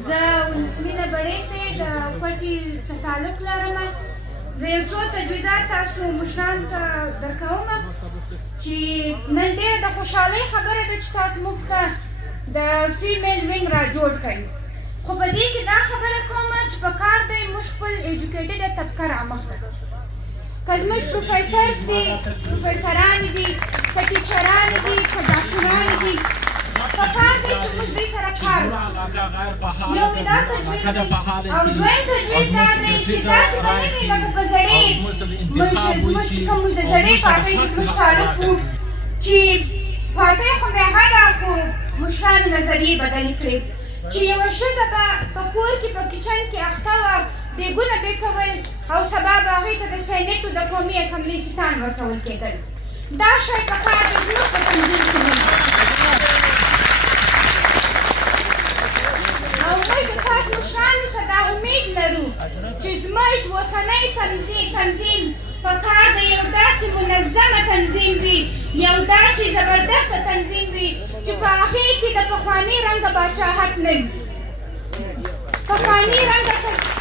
زه ولسمینه بړیڅه د کوټې څخه تعلق لرم. زه یو څو تجویزات تاسو مشرانو ته درکوم چې نن ډېره د خوشحالۍ خبره ده چې تاسو موږ ته د فیمیل وینګ را جوړ کړئ، خو په دې کې دا خبره کوم چې په کار دی موږ خپل ایجوکیټډ طبقه رامخته کړو. که زموږ پروفیسرز دي، پروفیسران دي، که ټیچران دي، که ډاکټران دي، په کار دی چې موږ دوی سره کار وکړو. یو مې دا تجویز دی او دویم تجویز دا دی چې داسې به نه وي لکه په زړې زموږ چې کوم د زړې پارټۍ زموږ تعلق وو چې پارټۍ خو مهمه خو مشرانو نظریې بدلې کړې چې یوه ښځه به په کور کې په کچن کې اخته وه، دیګونه به کول او سبا به هغوی ته د سینټو د قومي اسمبلۍ سیټان ورکول کېدل. دا شی په کار دی زموږ په تنظیم کې نه او موږ د تاسو مشرانو څخه دا امید لرو چې زموږ اوسنی تنظیم په کار د یو داسې منظمه تنظیم وي، یو داسې زبردسته تنظیم وي چې په هغې کې د پخواني رنګه باچاحت نه وي. پخواني رنګه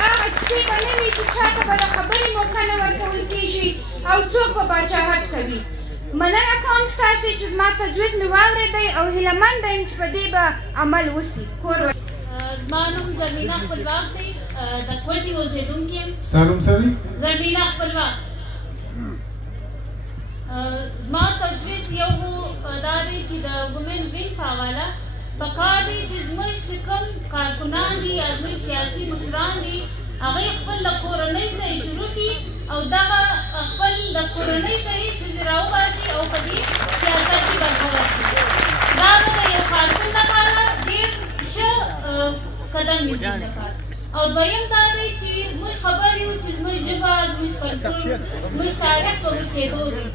هغه کیسې به نه وي چې چا ته به د خبرې موقع نه ورکول کېږي او څوک به باچاحت کوي. مننه کوم ستاسې چې زما تجویز مې واورېدی او هیلهمنده یم چې په دې به عمل وسي. زما نوم زرمینه خپلواک دی، د کوټې اوسېدونکې یم. ستا نوم څه دی؟ زرمینه خپلواک. زما تجویز یو دا دی چې د وومن وینګ په حواله پکار دی چې زموږ چې کوم کارکنان دي یا زموږ سیاسي مشران دي هغوی خپل د کورنۍ څخه شروع کړي او دغه خپل د کورنۍ څخه ښځې راوباسي او په دې سیاست کې برخه واخلي. دا به د یو کارکن لپاره ډېر ښه قدم وي زموږ لپاره. او دویم دا دی چې موږ خبر یو چې زموږ ژبه، زموږ کلتور، زموږ تاریخ په ورکېدو دی.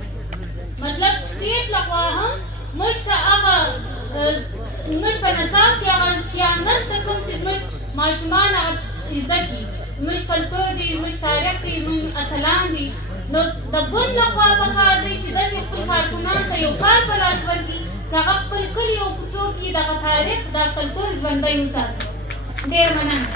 مطلب سټیټ لخوا هم موږ ته هغه زموږ په نظام کې هغه شیان نشته کوم چې زموږ ماشومان هغه زده کړي. زموږ کلتور دی، زموږ تاریخ دی، زموږ اتلان دي. نو د ګوند لخوا پکار دی چې داسې خپل کارکنانو ته یو کار په لاس ورکړي چې هغه خپل کلي او کوڅو کې دغه تاریخ، دا کلتور ژوندی وساتي. ډېره مننه.